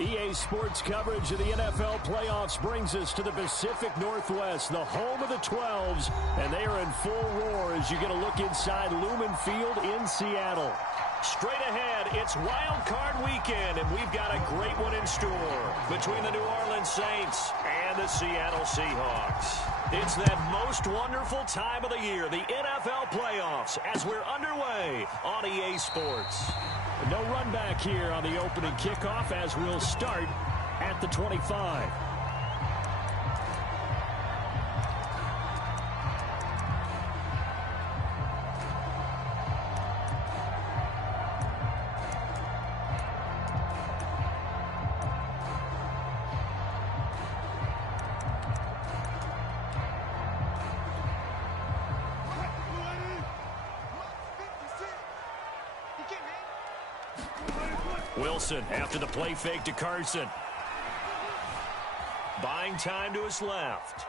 EA Sports coverage of the NFL playoffs brings us to the Pacific Northwest, the home of the 12s, and they are in full roar as you get a look inside Lumen Field in Seattle. Straight ahead, it's Wildcard weekend, and we've got a great one in store between the New Orleans Saints and the Seattle Seahawks. It's that most wonderful time of the year, the NFL playoffs, as we're underway on EA Sports. No run back here on the opening kickoff as we'll start at the 25. Wilson after the play fake to Carson. Buying time to his left.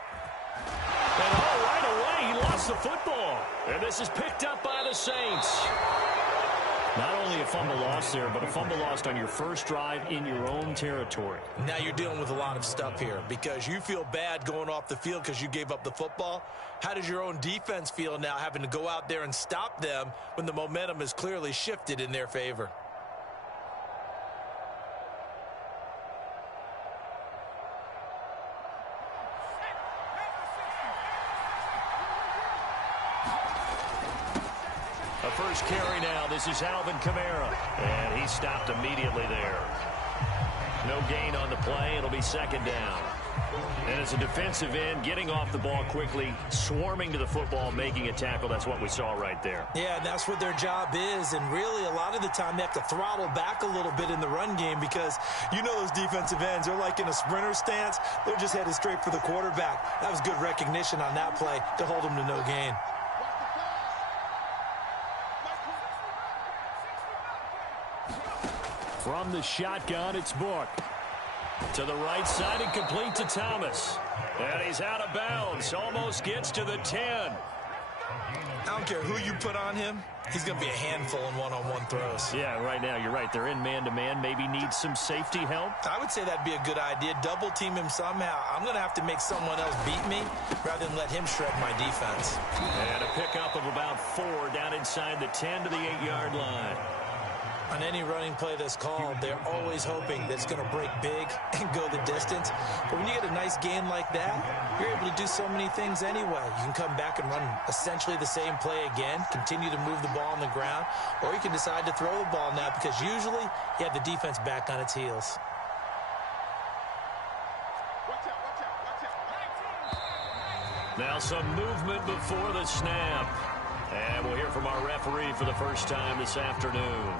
And right away, he lost the football. And this is picked up by the Saints. Not only a fumble loss there, but a fumble lost on your first drive in your own territory. Now you're dealing with a lot of stuff here because you feel bad going off the field because you gave up the football. How does your own defense feel now having to go out there and stop them when the momentum is clearly shifted in their favor? First carry now. This is Alvin Kamara. And he stopped immediately there. No gain on the play. It'll be second down. And as a defensive end, getting off the ball quickly, swarming to the football, making a tackle, that's what we saw right there. Yeah, and that's what their job is. And really, a lot of the time, they have to throttle back a little bit in the run game because you know those defensive ends, they're like in a sprinter stance. They're just headed straight for the quarterback. That was good recognition on that play to hold them to no gain. From the shotgun, it's Book. To the right side and complete to Thomas. And he's out of bounds. Almost gets to the 10. I don't care who you put on him. He's going to be a handful in one-on-one throws. Yeah, right now, you're right. They're in man-to-man. Maybe need some safety help. I would say that'd be a good idea. Double team him somehow. I'm going to have to make someone else beat me rather than let him shred my defense. And a pickup of about 4 down inside the 10 to the 8-yard line. On any running play that's called, they're always hoping that it's going to break big and go the distance. But when you get a nice gain like that, you're able to do so many things anyway. You can come back and run essentially the same play again, continue to move the ball on the ground, or you can decide to throw the ball now because usually you have the defense back on its heels. Now some movement before the snap. And we'll hear from our referee for the first time this afternoon.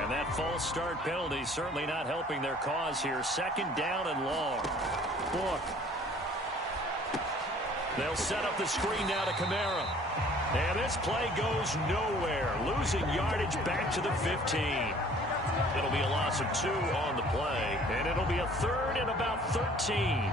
And that false start penalty certainly not helping their cause here. Second down and long. Book. They'll set up the screen now to Kamara. And this play goes nowhere. Losing yardage back to the 15. It'll be a loss of 2 on the play. And it'll be a third and about 13.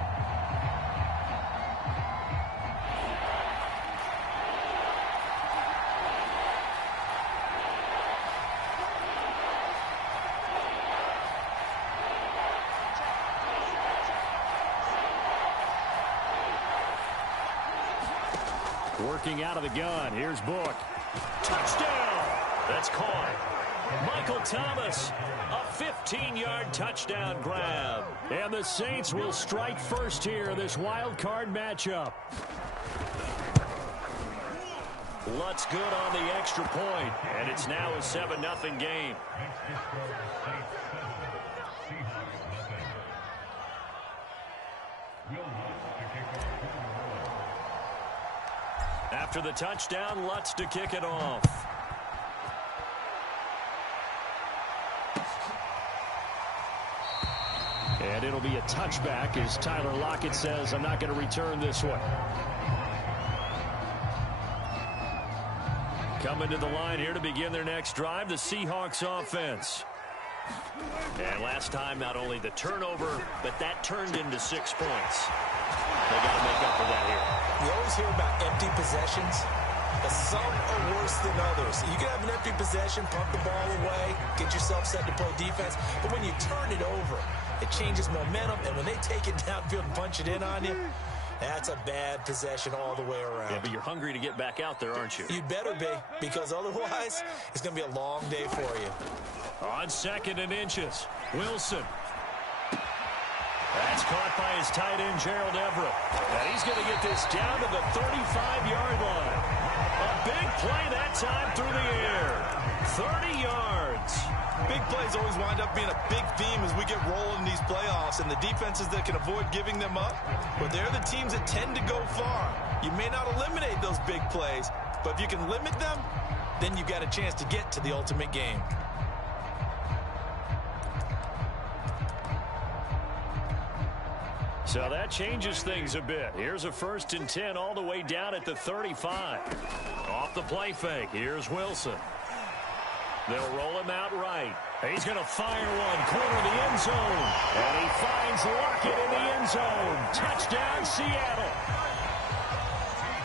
Working out of the gun. Here's Book. Touchdown. That's caught. Michael Thomas, a 15-yard touchdown grab. And the Saints will strike first here in this wild card matchup. Lutz good on the extra point, and it's now a 7-0 game. After the touchdown, Lutz to kick it off. And it'll be a touchback as Tyler Lockett says, I'm not going to return this one. Coming to the line here to begin their next drive, the Seahawks offense. And last time, not only the turnover, but that turned into 6 points. They got to make up for that here. You always hear about empty possessions. but some are worse than others. You can have an empty possession, pump the ball away, get yourself set to play defense, but when you turn it over, it changes momentum, and when they take it downfield and punch it in on you, that's a bad possession all the way around. Yeah, but you're hungry to get back out there, aren't you? You'd better be, because otherwise, it's going to be a long day for you. On 2nd and inches, Wilson. That's caught by his tight end, Gerald Everett. And he's going to get this down to the 35-yard line. A big play that time through the air. 30 yards. Big plays always wind up being a big theme as we get rolling in these playoffs, and the defenses that can avoid giving them up, but they're the teams that tend to go far. You may not eliminate those big plays, but if you can limit them, then you've got a chance to get to the ultimate game. So that changes things a bit. Here's a 1st and 10 all the way down at the 35. Off the play fake. Here's Wilson. They'll roll him out right. He's going to fire one, corner of the end zone. And he finds Lockett in the end zone. Touchdown, Seattle.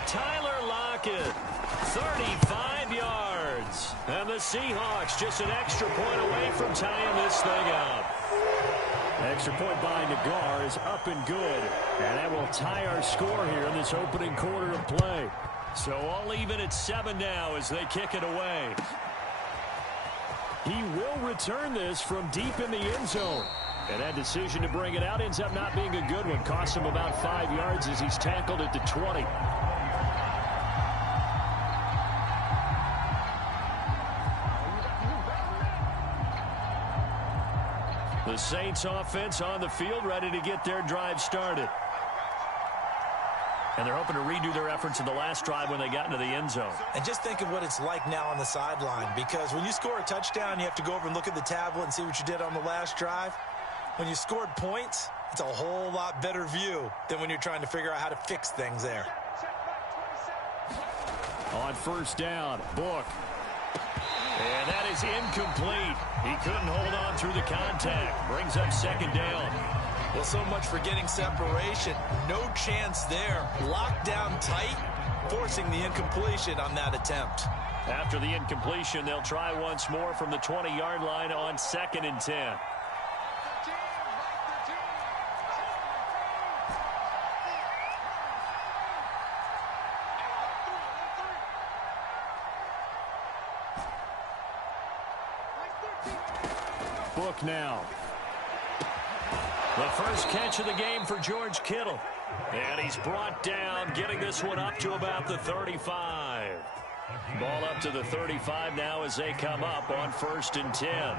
Tyler Lockett, 35 yards. And the Seahawks just an extra point away from tying this thing up. Extra point by Nagar is up and good. And that will tie our score here in this opening quarter of play. So all even at 7 now as they kick it away. He will return this from deep in the end zone. And that decision to bring it out ends up not being a good one. Costs him about 5 yards as he's tackled at the 20. The Saints offense on the field, ready to get their drive started. And they're hoping to redo their efforts in the last drive when they got into the end zone. And just think of what it's like now on the sideline, because when you score a touchdown, you have to go over and look at the tablet and see what you did on the last drive. When you scored points, it's a whole lot better view than when you're trying to figure out how to fix things there. On 1st down, Book. And that is incomplete. He couldn't hold on through the contact. Brings up 2nd down. Well, so much for getting separation. No chance there. Locked down tight, forcing the incompletion on that attempt. After the incompletion, they'll try once more from the 20-yard line on 2nd and 10. Book now. The first catch of the game for George Kittle. And he's brought down, getting this one up to about the 35. Ball up to the 35 now as they come up on 1st and 10.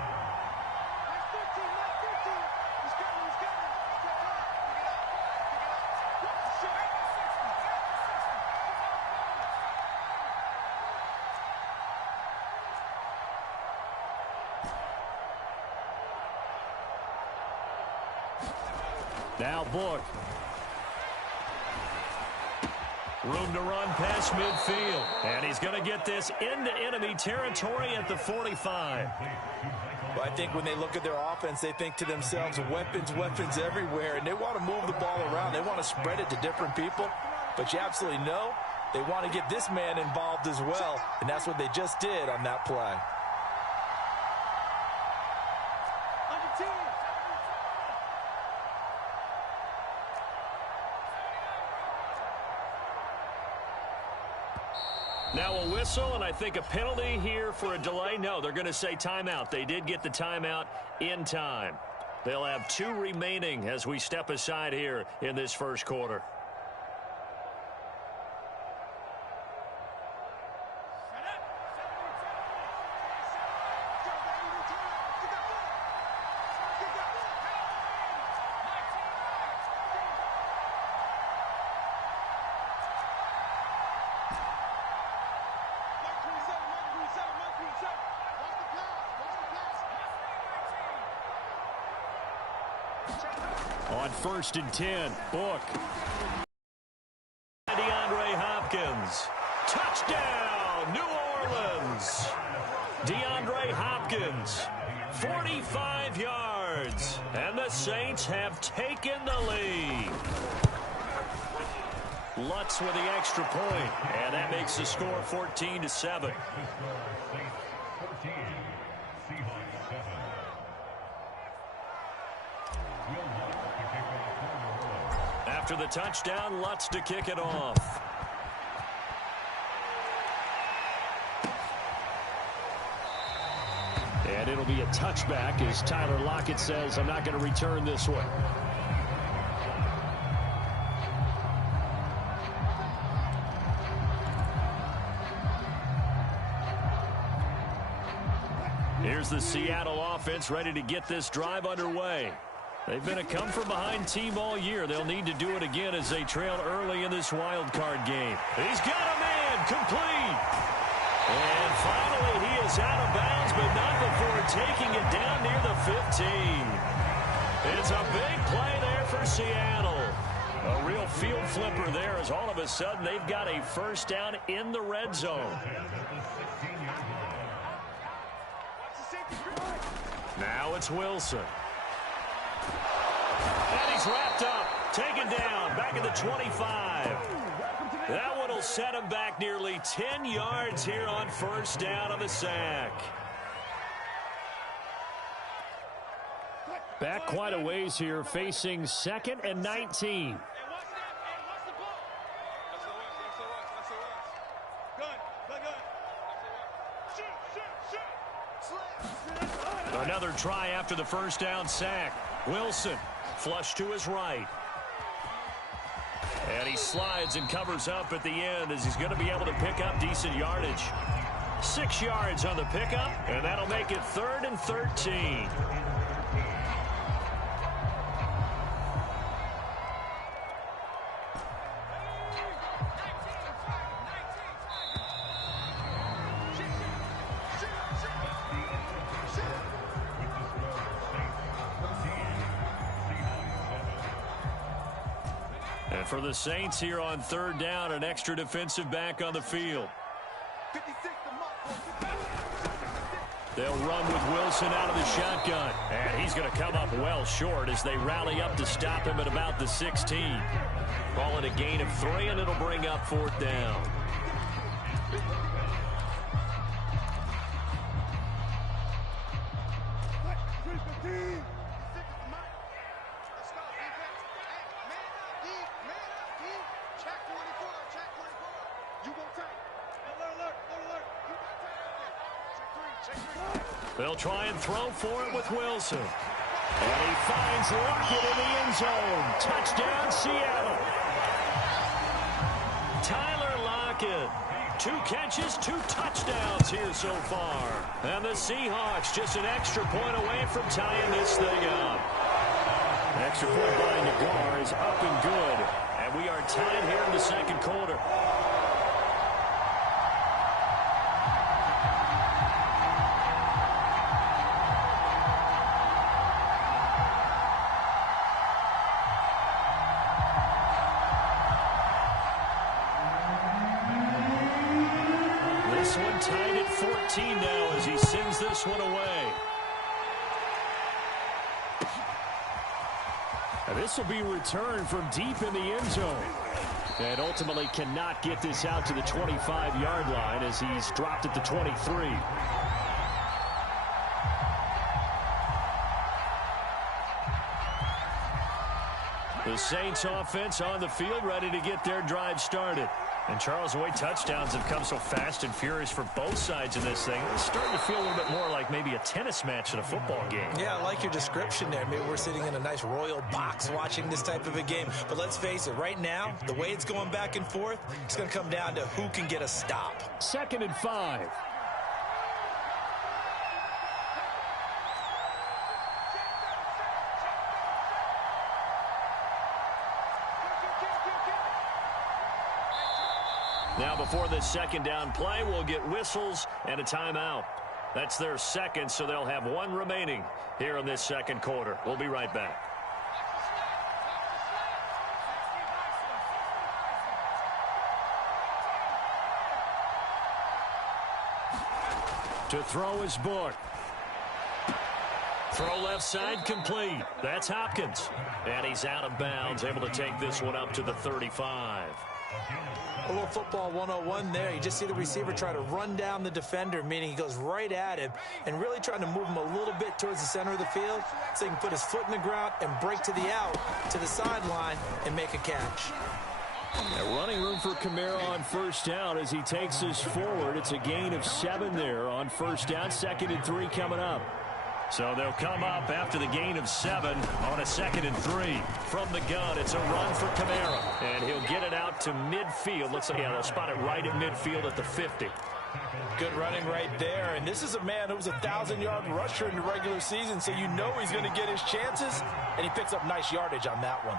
Now Book. Room to run past midfield. And he's going to get this into enemy territory at the 45. Well, I think when they look at their offense, they think to themselves, weapons, weapons everywhere. And they want to move the ball around. They want to spread it to different people. But you absolutely know they want to get this man involved as well. And that's what they just did on that play. Now a whistle, and I think a penalty here for a delay. No, they're going to say timeout. They did get the timeout in time. They'll have 2 remaining as we step aside here in this first quarter. On 1st and 10, Book. DeAndre Hopkins. Touchdown, New Orleans. DeAndre Hopkins, 45 yards. And the Saints have taken the lead. Lutz with the extra point, and that makes the score 14-7. After the touchdown, Lutz to kick it off. And it'll be a touchback as Tyler Lockett says, I'm not going to return this one. Here's the Seattle offense ready to get this drive underway. They've been a come-from-behind team all year. They'll need to do it again as they trail early in this wild card game. He's got a man complete. And finally, he is out of bounds, but not before taking it down near the 15. It's a big play there for Seattle. A real field flipper there as all of a sudden they've got a first down in the red zone. Now it's Wilson. And he's wrapped up, taken down, back at the 25. That one will set him back nearly 10 yards here on first down on the sack. Back quite a ways here, facing 2nd and 19. Another try after the first down sack. Wilson, flush to his right. And he slides and covers up at the end as he's going to be able to pick up decent yardage. 6 yards on the pickup, and that'll make it 3rd and 13. And for the Saints here on 3rd down, an extra defensive back on the field. They'll run with Wilson out of the shotgun. And he's going to come up well short as they rally up to stop him at about the 16. Ball at a gain of 3, and it'll bring up 4th down. They'll try and throw for it with Wilson. And he finds Lockett in the end zone. Touchdown, Seattle. Tyler Lockett. 2 catches, 2 touchdowns here so far. And the Seahawks just an extra point away from tying this thing up. Extra point by Nagar is up and good. And we are tied here in the 2nd quarter. This one tied at 14 now as he sends this one away. And this will be returned from deep in the end zone. And ultimately cannot get this out to the 25-yard line as he's dropped at the 23. The Saints offense on the field ready to get their drive started. And Charles, the way touchdowns have come so fast and furious for both sides in this thing, it's starting to feel a little bit more like maybe a tennis match in a football game. Yeah, I like your description there. Maybe we're sitting in a nice royal box watching this type of a game. But let's face it, right now, the way it's going back and forth, it's going to come down to who can get a stop. 2nd and 5. Now before this 2nd down play, we'll get whistles and a timeout. That's their 2nd, so they'll have 1 remaining here in this 2nd quarter. We'll be right back. To throw is Book. Throw left side complete. That's Hopkins. And he's out of bounds, able to take this one up to the 35. A little football 101 there. You just see the receiver try to run down the defender, meaning he goes right at him and really trying to move him a little bit towards the center of the field so he can put his foot in the ground and break to the out, to the sideline, and make a catch. Running room for Kamara on first down as he takes us forward. It's a gain of 7 there on first down. 2nd and 3 coming up. So they'll come up after the gain of 7 on a 2nd and 3. From the gun, it's a run for Kamara. And he'll get it out to midfield. Looks like, yeah, they'll spot it right at midfield at the 50. Good running right there. And this is a man who was a 1,000-yard rusher in the regular season, so you know he's going to get his chances. And he picks up nice yardage on that one.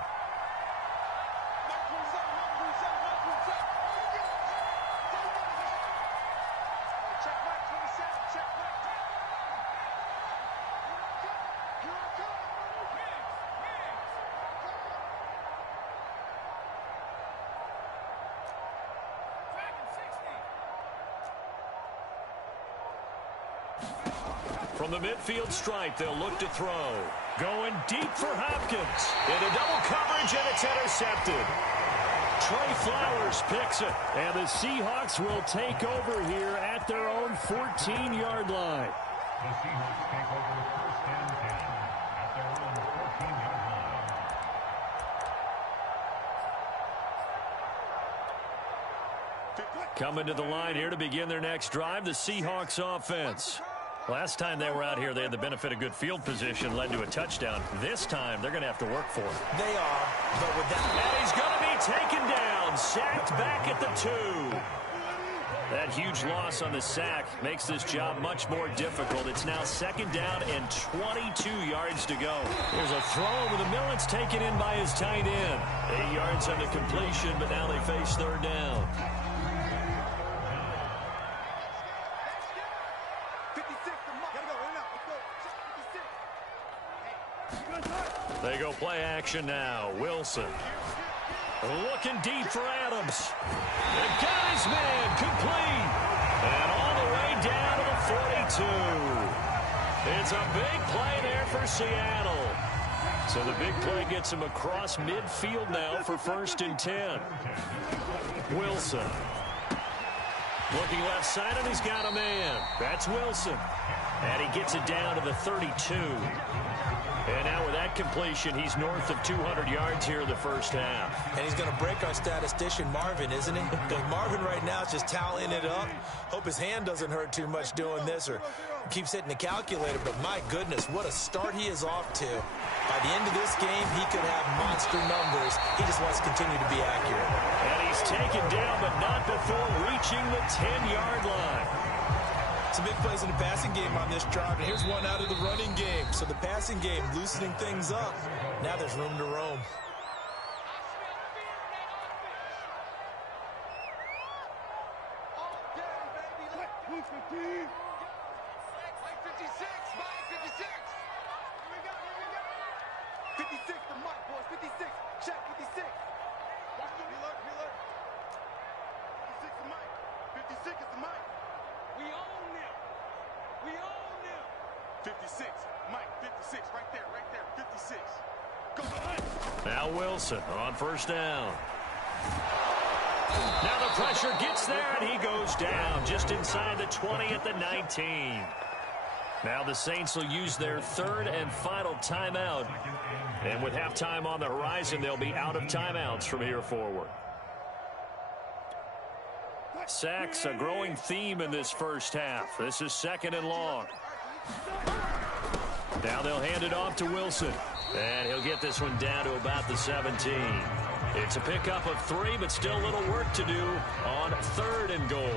From the midfield stripe, they'll look to throw. Going deep for Hopkins. Into double coverage, and it's intercepted. Trey Flowers picks it. And the Seahawks will take over here at their own 14-yard line. The Seahawks take over first and 10 at their own 14-yard line. Coming to the line here to begin their next drive, the Seahawks offense. Last time they were out here, they had the benefit of good field position, led to a touchdown. This time, they're going to have to work for it. They are, but with that... And he's going to be taken down, sacked back at the 2. That huge loss on the sack makes this job much more difficult. It's now 2nd down and 22 yards to go. There's a throw over the middle. It's taken in by his tight end. 8 yards on the completion, but now they face 3rd down. They go play action now. Wilson. Looking deep for Adams. The guy's man complete. And all the way down to the 42. It's a big play there for Seattle. So the big play gets him across midfield now for 1st and 10. Wilson. Looking left side, and he's got a man. That's Wilson. And he gets it down to the 32. And now with that completion, he's north of 200 yards here in the first half. And he's going to break our statistician, Marvin, isn't he? Because Marvin right now is just tallying it up. Hope his hand doesn't hurt too much doing this or keeps hitting the calculator. But my goodness, what a start he is off to. By the end of this game, he could have monster numbers. He just wants to continue to be accurate. And he's taken down, but not before reaching the 10-yard line. Some big plays in the passing game on this drive, and here's one out of the running game. So the passing game loosening things up. Now there's room to roam. Now Wilson on first down. Now the pressure gets there, and he goes down just inside the 20 at the 19. Now the Saints will use their 3rd and final timeout. And with halftime on the horizon, they'll be out of timeouts from here forward. Sacks, a growing theme in this first half. This is 2nd and long. Now they'll hand it off to Wilson. And he'll get this one down to about the 17. It's a pickup of 3, but still a little work to do on 3rd and goal.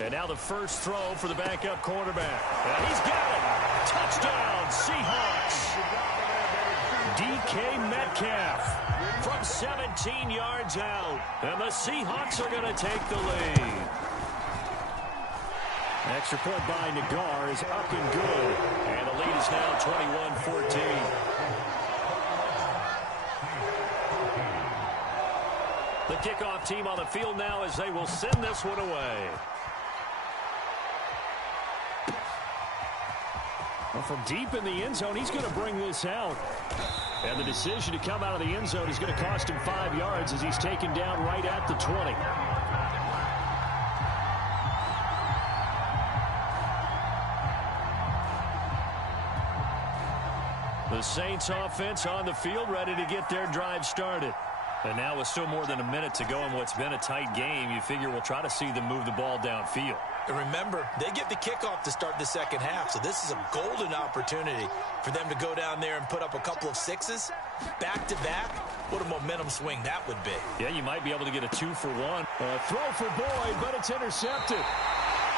And now the first throw for the backup quarterback. And he's got it. Touchdown, Seahawks. DK Metcalf from 17 yards out. And the Seahawks are going to take the lead. Extra point by Nagar is up and good. And the lead is now 21-14. The kickoff team on the field now as they will send this one away. Well, from deep in the end zone, he's going to bring this out. And the decision to come out of the end zone is going to cost him 5 yards as he's taken down right at the 20. The Saints offense on the field, ready to get their drive started. And now with still more than a minute to go in what's been a tight game, you figure we'll try to see them move the ball downfield. And remember, they get the kickoff to start the second half, so this is a golden opportunity for them to go down there and put up a couple of sixes back-to-back. What a momentum swing that would be. Yeah, you might be able to get a 2-for-1. Throw for Boyd, but it's intercepted.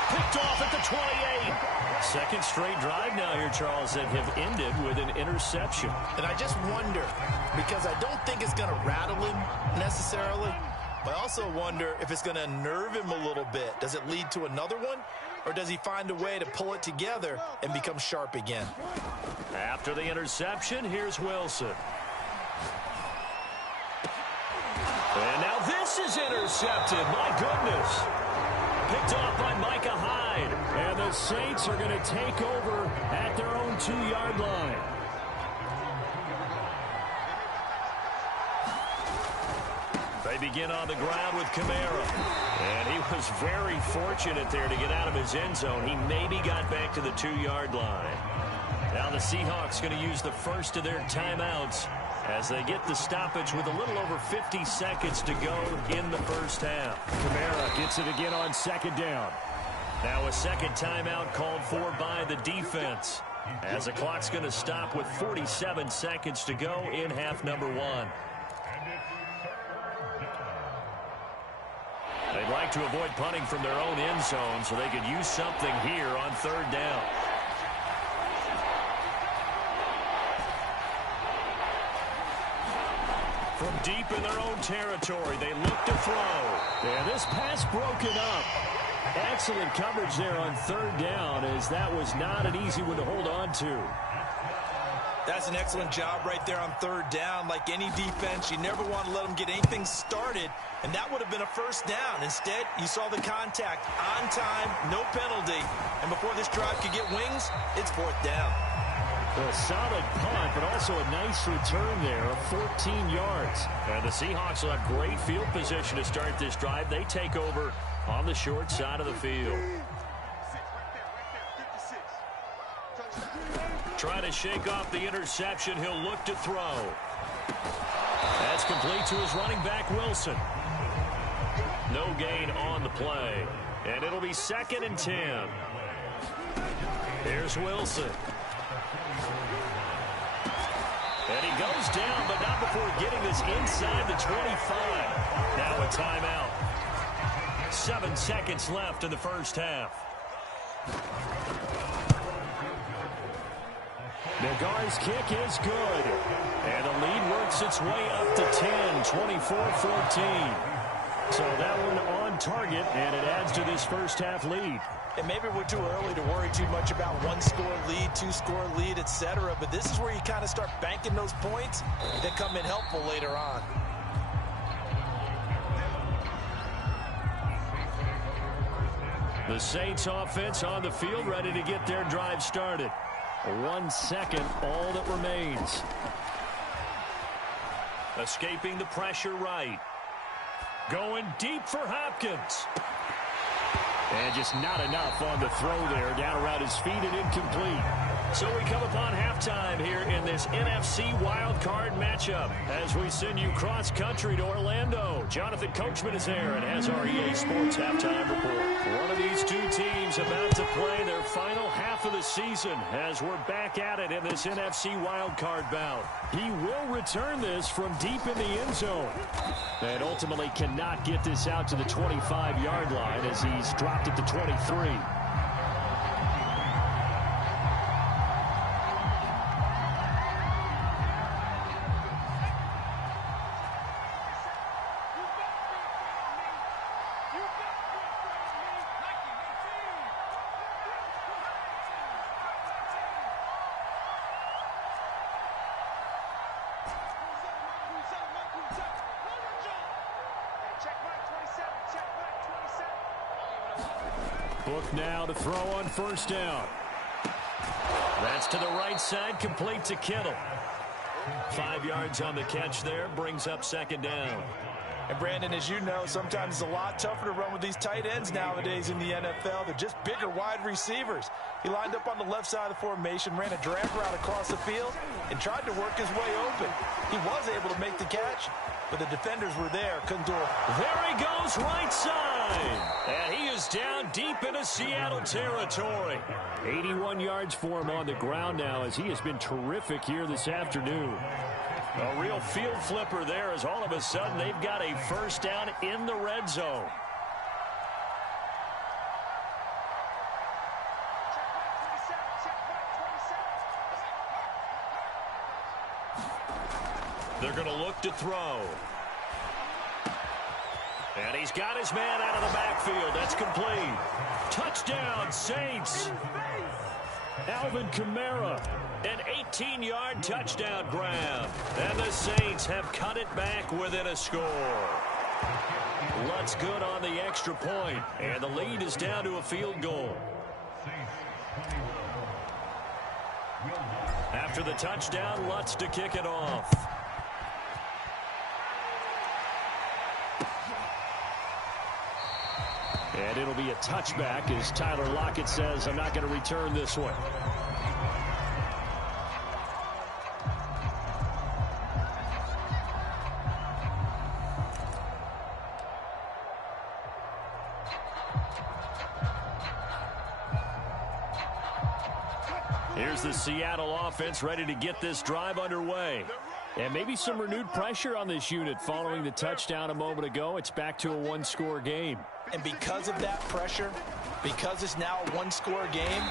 Picked off at the 28. Second straight drive now here, Charles, that have ended with an interception. And I just wonder, because I don't think it's going to rattle him necessarily, but I also wonder if it's going to unnerve him a little bit. Does it lead to another one, or does he find a way to pull it together and become sharp again? After the interception, here's Wilson. And now this is intercepted. My goodness. Picked off by Micah Hyde. And the Saints are going to take over at their own 2-yard line. They begin on the ground with Kamara. And he was very fortunate there to get out of his end zone. He maybe got back to the 2-yard line. Now the Seahawks going to use the first of their timeouts as they get the stoppage with a little over 50 seconds to go in the first half. Kamara gets it again on second down. Now a second timeout called for by the defense as the clock's going to stop with 47 seconds to go in half number 1. They'd like to avoid punting from their own end zone so they could use something here on third down. From deep in their own territory, they look to throw. And this pass broken up. Excellent coverage there on third down, as that was not an easy one to hold on to. That's an excellent job right there on third down. Like any defense, you never want to let them get anything started, and that would have been a first down. Instead, you saw the contact on time, no penalty, and before this drive could get wings, it's fourth down. A solid punt, but also a nice return there of 14 yards. And the Seahawks will have great field position to start this drive. They take over on the short side of the field. Trying to shake off the interception. He'll look to throw. That's complete to his running back, Wilson. No gain on the play. And it'll be 2nd and 10. Here's Wilson. And he goes down, but not before getting this inside the 25. Now a timeout. 7 seconds left in the first half. Nagar's kick is good. And the lead works its way up to 10, 24-14. So that one on target, and it adds to this first half lead. And maybe we're too early to worry too much about 1-score lead, 2-score lead, etc. But this is where you kind of start banking those points that come in helpful later on. The Saints offense on the field, ready to get their drive started. 1 second, all that remains. Escaping the pressure right. Going deep for Hopkins. And just not enough on the throw there. Down around his feet and incomplete. So we come upon halftime here in this NFC Wildcard matchup as we send you cross-country to Orlando. Jonathan Coachman is there and has our EA Sports halftime report. One of these two teams about to play their final half of the season as we're back at it in this NFC Wildcard bout. He will return this from deep in the end zone and ultimately cannot get this out to the 25-yard line as he's dropped at the 23. Book now to throw on first down. That's to the right side, complete to Kittle. 5 yards on the catch there, brings up second down. And Brandon, as you know, sometimes it's a lot tougher to run with these tight ends nowadays in the NFL. They're just bigger wide receivers. He lined up on the left side of the formation, ran a drag route across the field, and tried to work his way open. He was able to make the catch, but the defenders were there, couldn't do it. There he goes, right side. And he is down deep into Seattle territory. 81 yards for him on the ground now, as he has been terrific here this afternoon. A real field flipper there, as all of a sudden they've got a first down in the red zone. They're going to look to throw. And he's got his man out of the backfield. That's complete. Touchdown, Saints. Alvin Kamara. An 18-yard touchdown grab. And the Saints have cut it back within a score. Lutz good on the extra point. And the lead is down to a field goal. After the touchdown, Lutz to kick it off. And it'll be a touchback as Tyler Lockett says, I'm not going to return this one. Here's the Seattle offense ready to get this drive underway. And maybe some renewed pressure on this unit following the touchdown a moment ago. It's back to a one-score game. And because of that pressure, because it's now a one-score game,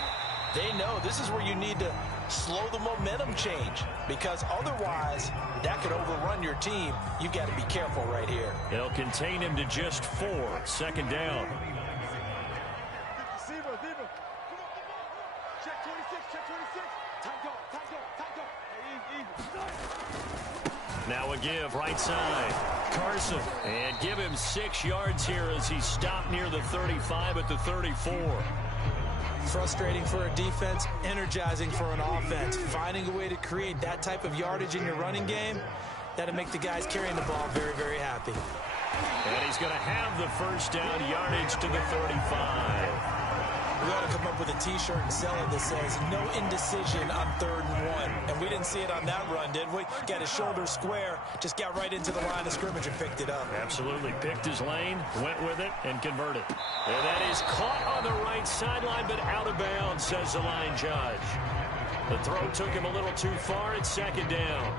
they know this is where you need to slow the momentum change, because otherwise that could overrun your team. You've got to be careful right here. They'll contain him to just 4. Second down. Now a give, right side. Carson. And give him 6 yards here as he stopped near the 35 at the 34. Frustrating for a defense, energizing for an offense. Finding a way to create that type of yardage in your running game, that'll make the guys carrying the ball very, very happy. And he's going to have the first down, yardage to the 35. We ought to come up with a T-shirt and sell it that says, no indecision on 3rd and 1. And we didn't see it on that run, did we? Got his shoulder square, just got right into the line of scrimmage and picked it up. Absolutely. Picked his lane, went with it, and converted. And that is caught on the right sideline, but out of bounds, says the line judge. The throw took him a little too far. It's second down.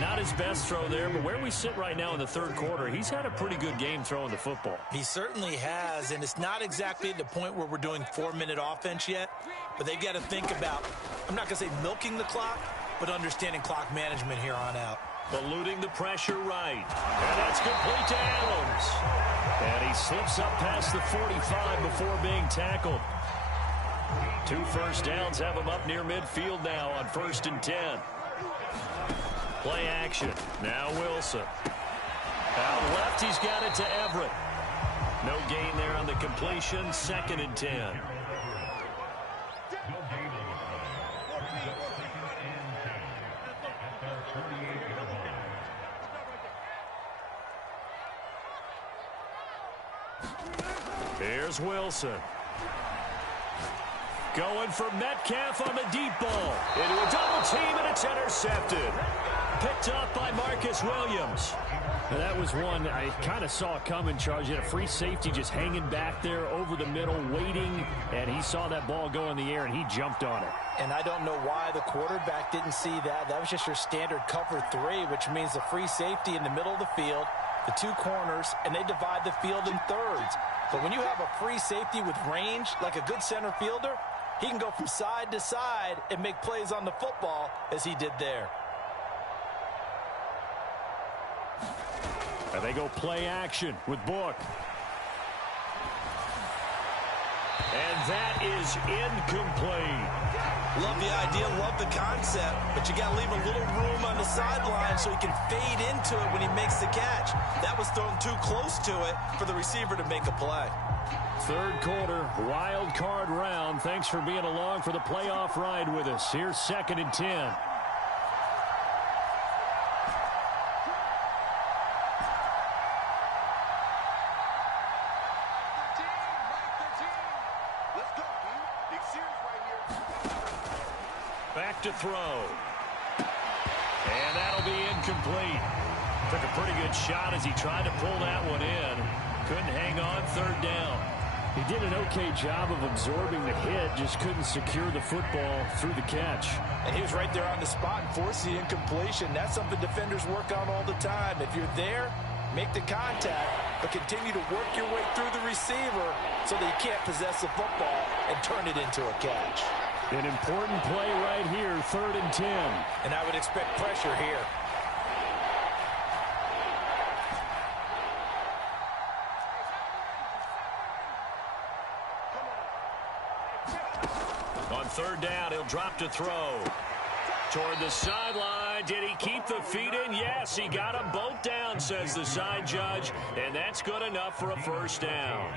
Not his best throw there, but where we sit right now in the third quarter, he's had a pretty good game throwing the football. He certainly has, and it's not exactly at the point where we're doing 4-minute offense yet, but they've got to think about, I'm not going to say milking the clock, but understanding clock management here on out. Eluding the pressure right. And that's complete to Adams. And he slips up past the 45 before being tackled. 2 first downs have him up near midfield now on 1st and 10. Play action. Now Wilson. Out left, he's got it to Everett. No gain there on the completion. 2nd and 10. Here's Wilson. Going for Metcalf on the deep ball. Into a double team, and it's intercepted. Picked up by Marcus Williams. Now that was one I kind of saw coming, Charles. You had a free safety just hanging back there over the middle, waiting, and he saw that ball go in the air, and he jumped on it. And I don't know why the quarterback didn't see that. That was just your standard cover 3, which means the free safety in the middle of the field, the 2 corners, and they divide the field in thirds. But when you have a free safety with range, like a good center fielder, he can go from side to side and make plays on the football as he did there. And they go play action with Book. And that is incomplete. Love the idea, love the concept, but you got to leave a little room on the sideline so he can fade into it when he makes the catch. That was thrown too close to it for the receiver to make a play. Third quarter, wild card round. Thanks for being along for the playoff ride with us. Here's 2nd and 10. Back to throw. And that'll be incomplete. Took a pretty good shot as he tried to pull that one in. Couldn't hang on 3rd down. He did an okay job of absorbing the hit, just couldn't secure the football through the catch. And he was right there on the spot and forced the incompletion. That's something defenders work on all the time. If you're there, make the contact, but continue to work your way through the receiver so that you can't possess the football and turn it into a catch. An important play right here, 3rd and 10. And I would expect pressure here. On 3rd down, he'll drop to throw. Toward the sideline. Did he keep the feet in? Yes, he got them both down, says the side judge. And that's good enough for a 1st down.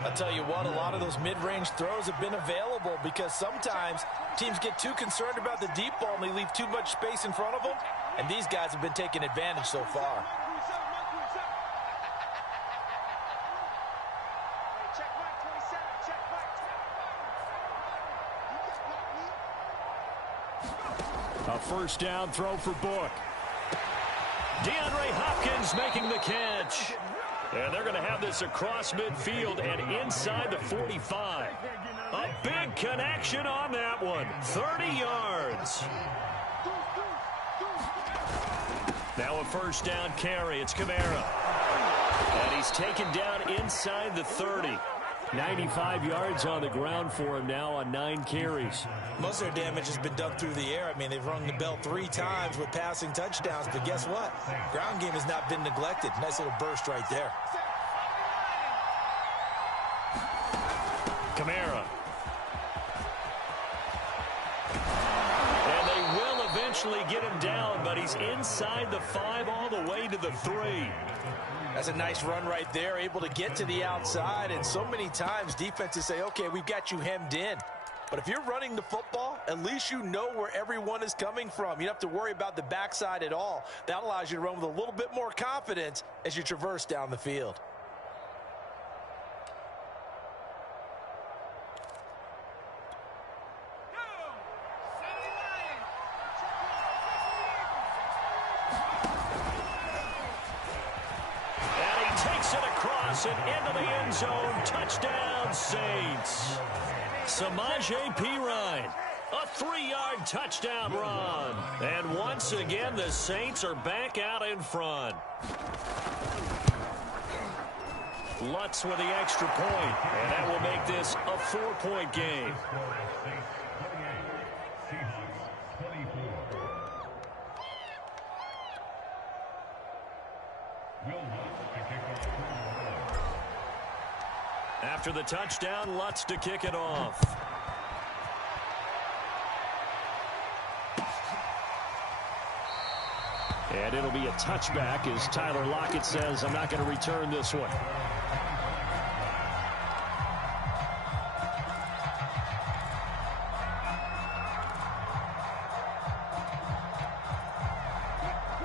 I'll tell you what, a lot of those mid-range throws have been available because sometimes teams get too concerned about the deep ball and they leave too much space in front of them. And these guys have been taking advantage so far. A 1st down throw for Book. DeAndre Hopkins making the catch. And they're going to have this across midfield and inside the 45. A big connection on that one. 30 yards. Now a 1st down carry. It's Kamara. And he's taken down inside the 30. 95 yards on the ground for him now on 9 carries. Most of their damage has been done through the air. I mean, they've rung the bell 3 times with passing touchdowns, but guess what? Ground game has not been neglected. Nice little burst right there. Kamara. And they will eventually get him down, but he's inside the 5 all the way to the 3. That's a nice run right there, able to get to the outside. And so many times defenses say, okay, we've got you hemmed in. But if you're running the football, at least you know where everyone is coming from. You don't have to worry about the backside at all. That allows you to run with a little bit more confidence as you traverse down the field. And into the end zone. Touchdown, Saints. Samaje Perine. A 3-yard touchdown run. And once again, the Saints are back out in front. Lutz with the extra point. And that will make this a 4-point game. After the touchdown, Lutz to kick it off. And it'll be a touchback as Tyler Lockett says, I'm not going to return this one.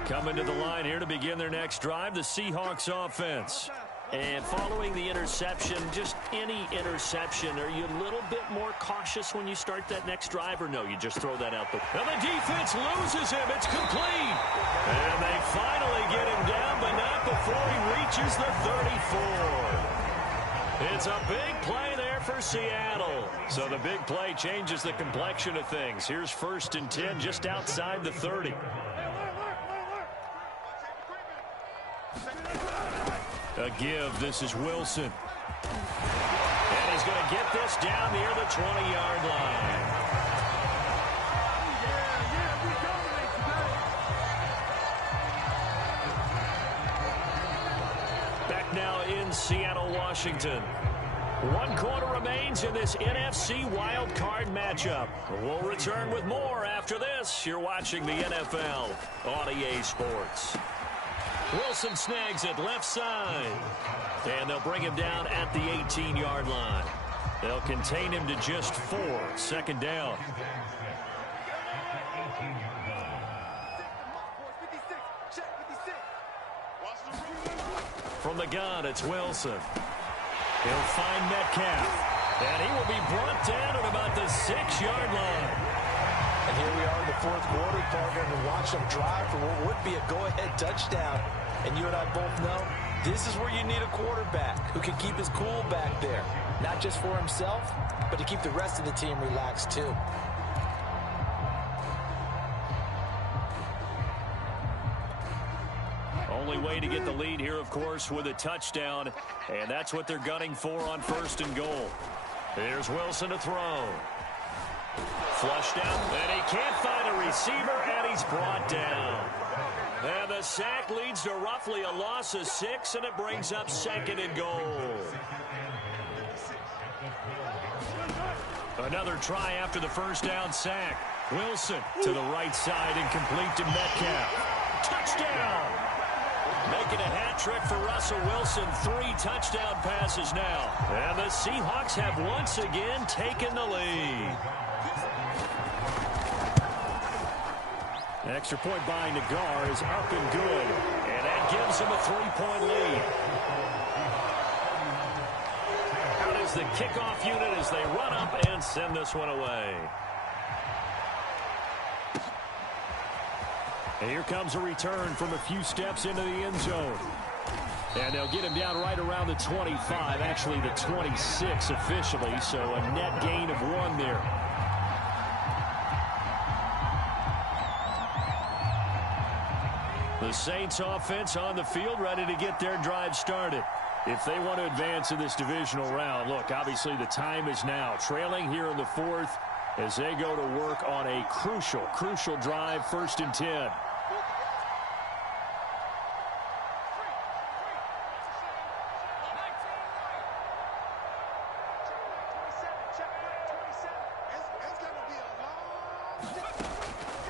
Coming to the line here to begin their next drive, the Seahawks offense. And following the interception, just any interception, are you a little bit more cautious when you start that next drive, or no, you just throw that out the... And the defense loses him. It's complete. And they finally get him down, but not before he reaches the 34. It's a big play there for Seattle. So the big play changes the complexion of things. Here's 1st and 10 just outside the 30. A give. This is Wilson. And he's going to get this down near the 20-yard line. Back now in Seattle, Washington. One quarter remains in this NFC Wildcard matchup. We'll return with more after this. You're watching the NFL on EA Sports. Wilson snags it left side. And they'll bring him down at the 18-yard line. They'll contain him to just 4. Second down. From the gun, it's Wilson. He'll find Metcalf. And he will be brought down at about the 6-yard line. And here we are in the fourth quarter, partner, and watch them drive for what would be a go-ahead touchdown. And you and I both know this is where you need a quarterback who can keep his cool back there. Not just for himself, but to keep the rest of the team relaxed too. Only way to get the lead here, of course, with a touchdown. And that's what they're gunning for on 1st and goal. Here's Wilson to throw. Flushed out, and he can't find a receiver, and he's brought down. And the sack leads to roughly a loss of 6, and it brings up 2nd and goal. Another try after the first down sack. Wilson to the right side and complete to Metcalf. Touchdown! Making a hat trick for Russell Wilson. 3 touchdown passes now. And the Seahawks have once again taken the lead. Extra point by Nagar is up and good. And that gives him a 3-point lead. Out is the kickoff unit as they run up and send this one away. And here comes a return from a few steps into the end zone. And they'll get him down right around the 25, actually the 26 officially, so a net gain of 1 there. The Saints offense on the field ready to get their drive started. If they want to advance in this divisional round, look, obviously the time is now. Trailing here in the 4th as they go to work on a crucial drive, 1st and 10.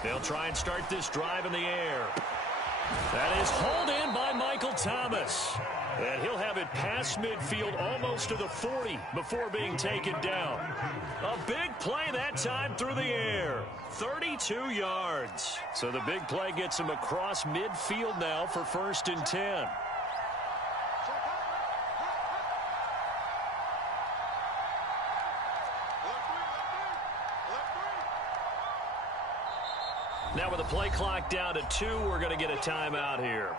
They'll try and start this drive in the air. That is hauled in by Michael Thomas. And he'll have it past midfield almost to the 40 before being taken down. A big play that time through the air. 32 yards. So the big play gets him across midfield now for 1st and 10. Now with the play clock down to 2, we're going to get a timeout here.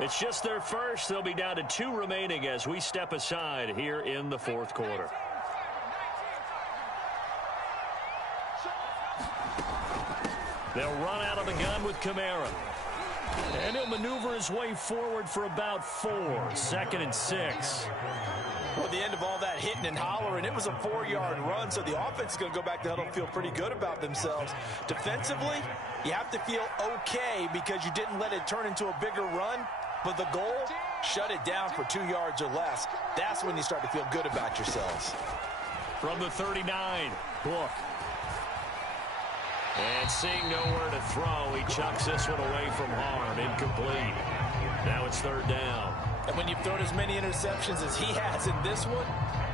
It's just their first. They'll be down to 2 remaining as we step aside here in the 4th quarter. They'll run out of the gun with Kamara. And he'll maneuver his way forward for about 4. 2nd and 6. Well, the end of all that hitting and hollering, it was a 4-yard run, so the offense is going to go back to huddle and feel pretty good about themselves. Defensively, you have to feel okay because you didn't let it turn into a bigger run, but the goal, shut it down for 2 yards or less. That's when you start to feel good about yourselves. From the 39, Book. And seeing nowhere to throw, he chucks this one away from harm. Incomplete. Now it's 3rd down. And when you've thrown as many interceptions as he has in this one,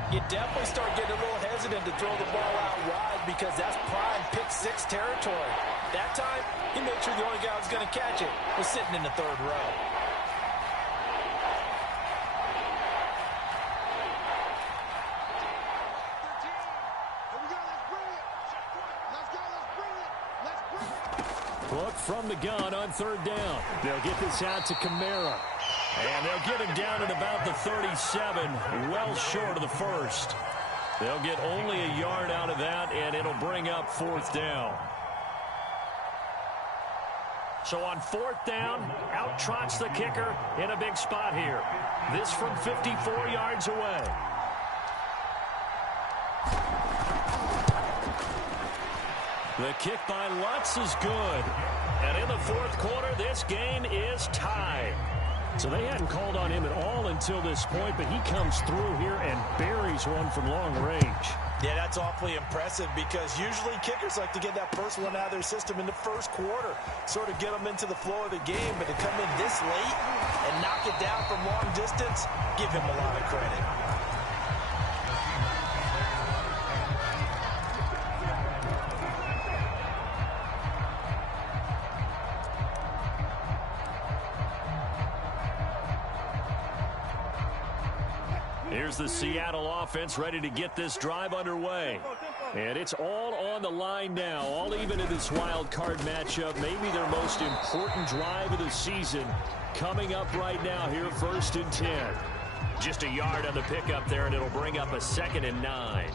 you definitely start getting a little hesitant to throw the ball out wide because that's prime pick 6 territory. That time, he made sure the only guy who was going to catch it was sitting in the 3rd row. Book from the gun on 3rd down. They'll get this out to Kamara. And they'll get him down at about the 37, well short of the 1st. They'll get only a yard out of that, and it'll bring up 4th down. So on 4th down, out trots the kicker in a big spot here. This from 54 yards away. The kick by Lutz is good. And in the 4th quarter, this game is tied. So they hadn't called on him at all until this point, but he comes through here and buries one from long range. Yeah, that's awfully impressive because usually kickers like to get that first one out of their system in the first quarter, sort of get them into the flow of the game, but to come in this late and knock it down from long distance, give him a lot of credit. Here's the Seattle offense ready to get this drive underway. And it's all on the line now, all even in this wild card matchup. Maybe their most important drive of the season coming up right now here, 1st and 10. Just a yard on the pickup there, and it'll bring up a 2nd and 9.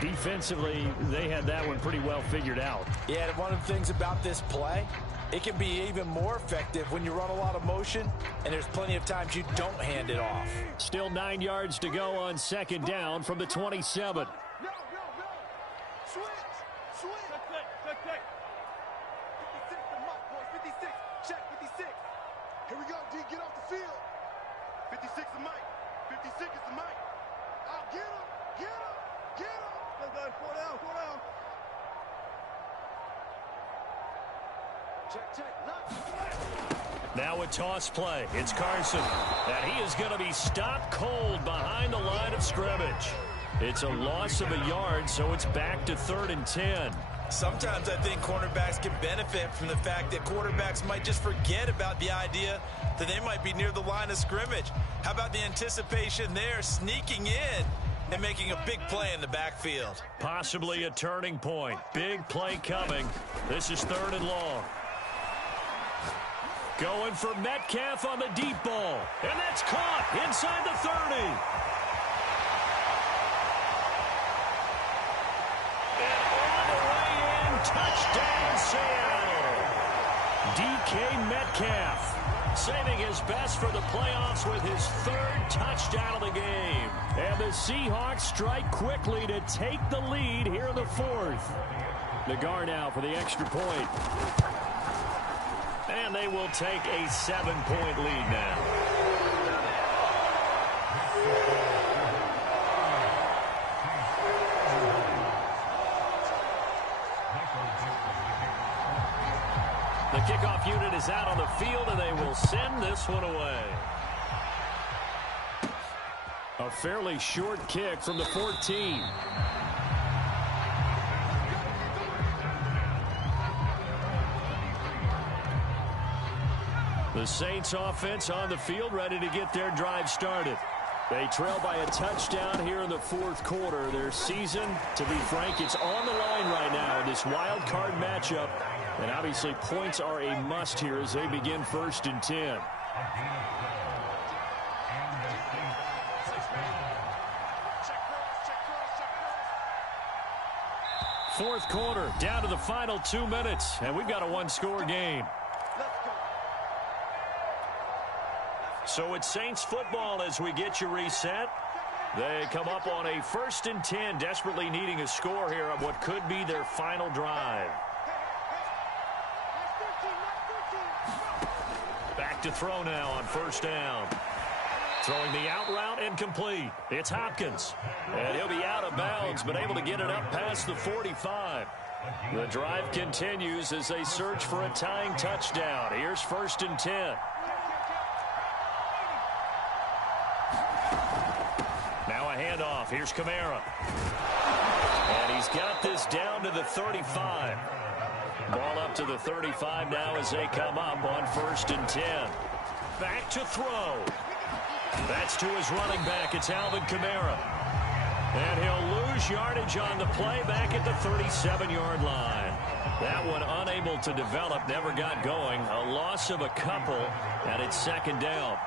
Defensively, they had that one pretty well figured out. Yeah, and one of the things about this play, it can be even more effective when you run a lot of motion, and there's plenty of times you don't hand it off. Still 9 yards to go on 2nd down from the 27. Check 56. Here we go, D. Get off the field. 56 is Mike. 56 is the Mike. Oh, get him. Get him. Get him. Let's go. 4 down. 4 down. Check, check. Now a toss play. It's Carson. And he is going to be stopped cold behind the line of scrimmage. It's a loss of a yard, so it's back to 3rd and 10. Sometimes I think cornerbacks can benefit from the fact that quarterbacks might just forget about the idea that they might be near the line of scrimmage. How about the anticipation there, sneaking in and making a big play in the backfield? Possibly a turning point. Big play coming. This is 3rd and long. Going for Metcalf on the deep ball. And that's caught inside the 30. Touchdown, Seattle. DK Metcalf saving his best for the playoffs with his 3rd touchdown of the game. And the Seahawks strike quickly to take the lead here in the 4th. Nagar now for the extra point. And they will take a 7-point lead now. The kickoff unit is out on the field, and they will send this one away. A fairly short kick from the 14. The Saints offense on the field, ready to get their drive started. They trail by a touchdown here in the 4th quarter. Their season, to be frank, it's on the line right now in this wild card matchup. And obviously points are a must here as they begin 1st and 10. Fourth quarter, down to the final 2 minutes, and we've got a 1-score game. So it's Saints football as we get you reset. They come up on a 1st and 10, desperately needing a score here on what could be their final drive. Back to throw now on 1st down. Throwing the out route incomplete. It's Hopkins. And he'll be out of bounds, but able to get it up past the 45. The drive continues as they search for a tying touchdown. Here's 1st and 10. Now a handoff. Here's Kamara. And he's got this down to the 35. Ball up to the 35 now as they come up on 1st and 10. Back to throw. That's to his running back. It's Alvin Kamara. And he'll lose yardage on the play back at the 37-yard line. That one unable to develop, never got going. A loss of a couple, and it's 2nd down.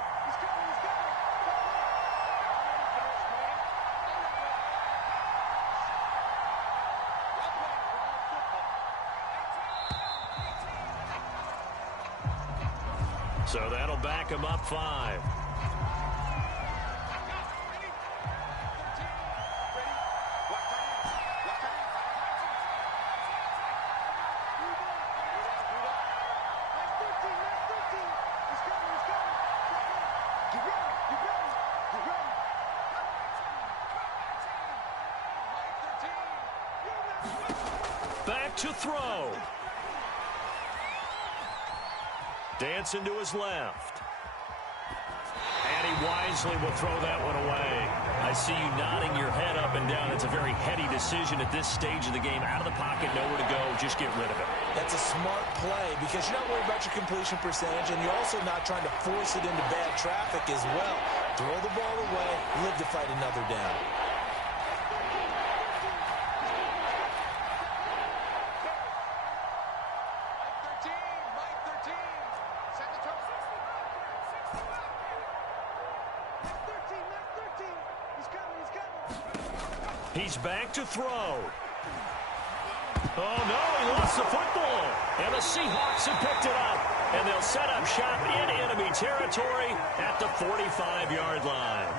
So that'll back him up 5. to throw. Dancing to his left. And he wisely will throw that one away. I see you nodding your head up and down. It's a very heady decision at this stage of the game. Out of the pocket, nowhere to go. Just get rid of it. That's a smart play because you're not worried about your completion percentage, and you're also not trying to force it into bad traffic as well. Throw the ball away, live to fight another down. He's back to throw. Oh, no, he lost the football. And the Seahawks have picked it up. And they'll set up shop in enemy territory at the 45-yard line.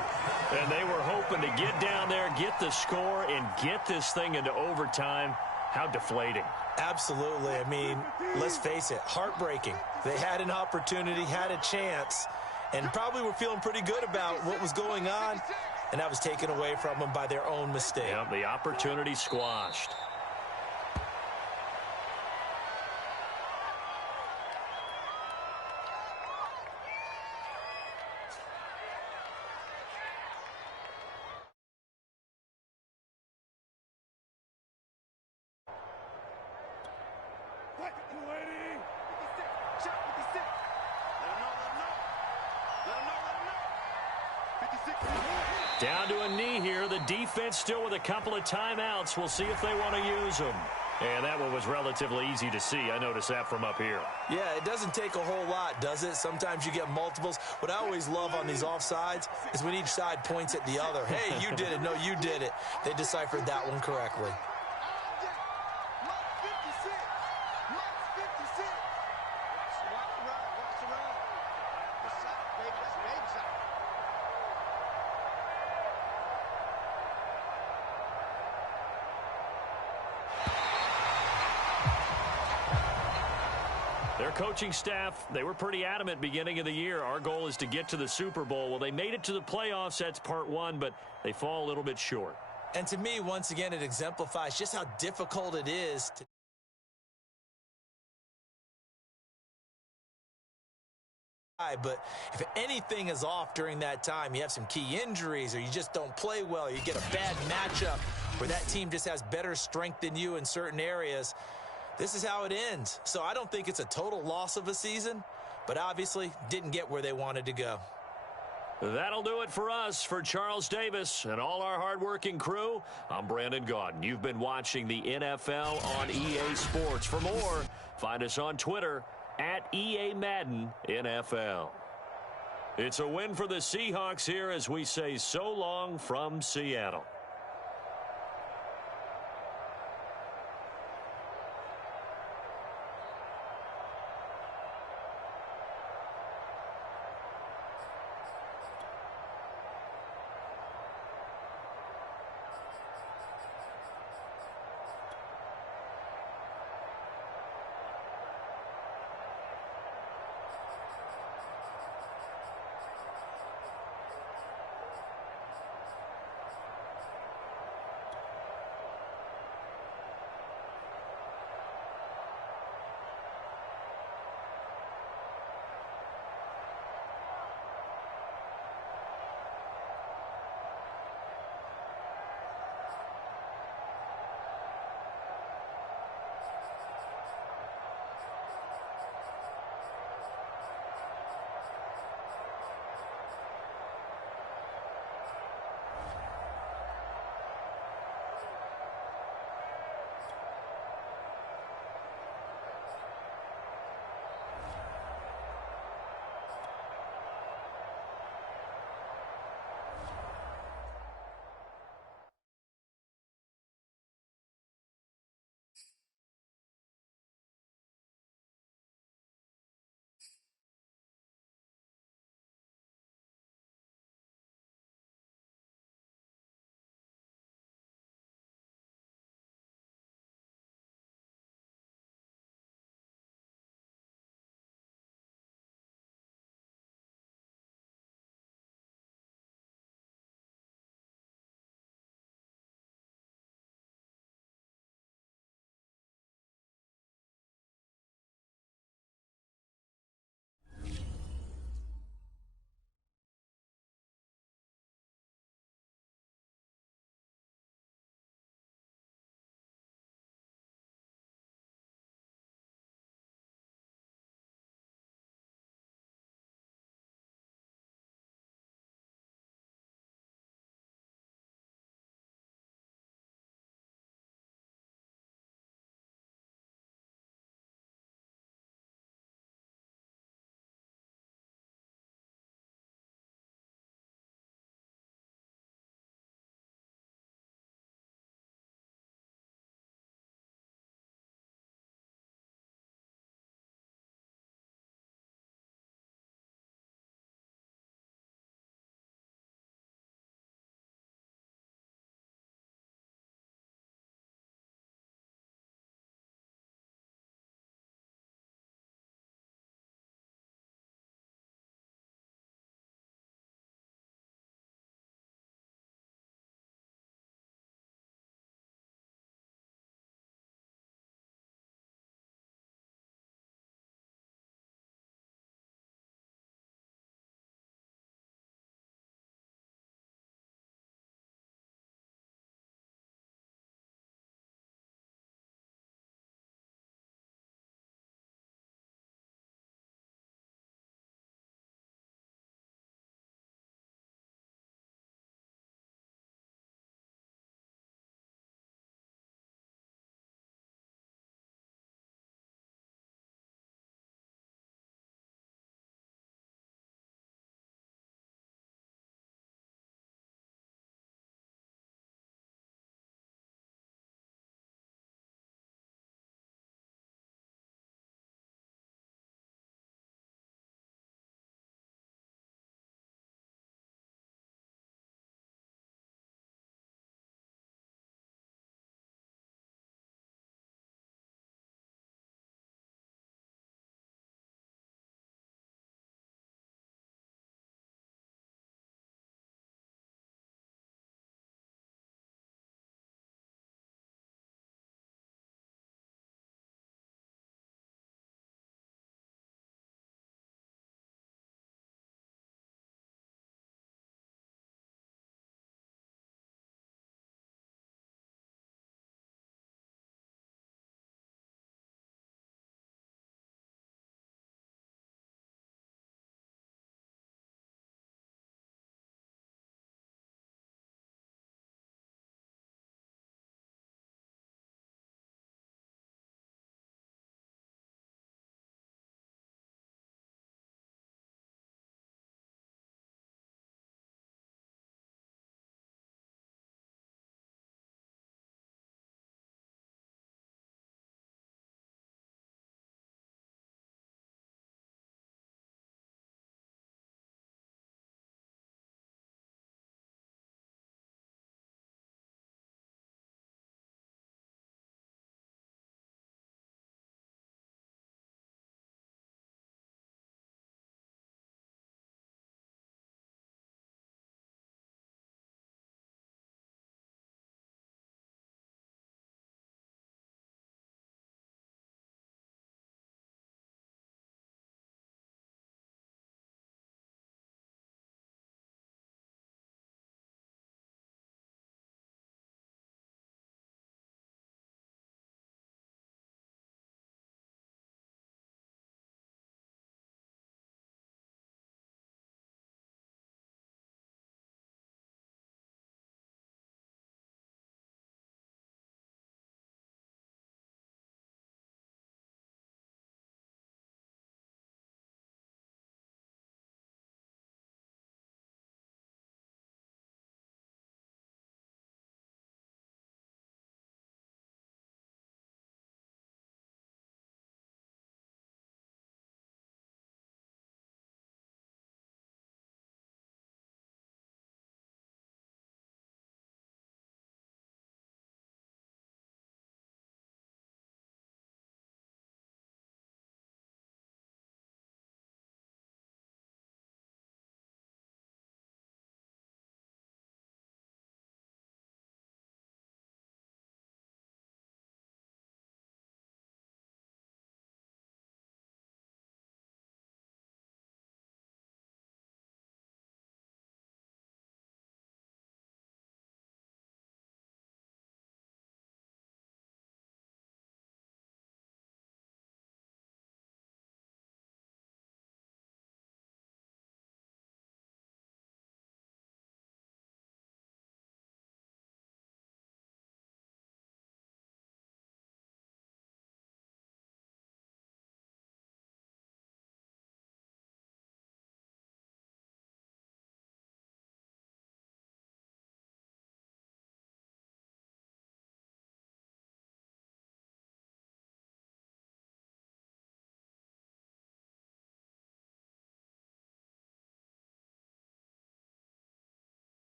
And they were hoping to get down there, get the score, and get this thing into overtime. How deflating. Absolutely. I mean, let's face it, heartbreaking. They had an opportunity, had a chance, and probably were feeling pretty good about what was going on. And that was taken away from them by their own mistake. Yep, the opportunity squashed. Down to a knee here. The defense still with a couple of timeouts. We'll see if they want to use them. And that one was relatively easy to see. I noticed that from up here. Yeah, it doesn't take a whole lot, does it? Sometimes you get multiples. What I always love on these offsides is when each side points at the other. Hey, you did it. No, you did it. They deciphered that one correctly. Their coaching staff, they were pretty adamant beginning of the year. Our goal is to get to the Super Bowl. Well, they made it to the playoffs. That's part one, but they fall a little bit short. And to me, once again, it exemplifies just how difficult it is to but if anything is off during that time, you have some key injuries or you just don't play well, or you get a bad matchup where that team just has better strength than you in certain areas, this is how it ends. So I don't think it's a total loss of a season, but obviously didn't get where they wanted to go. That'll do it for us. For Charles Davis and all our hardworking crew, I'm Brandon Gaudin. You've been watching the NFL on EA Sports. For more, find us on Twitter at EA Madden NFL. It's a win for the Seahawks here as we say so long from Seattle.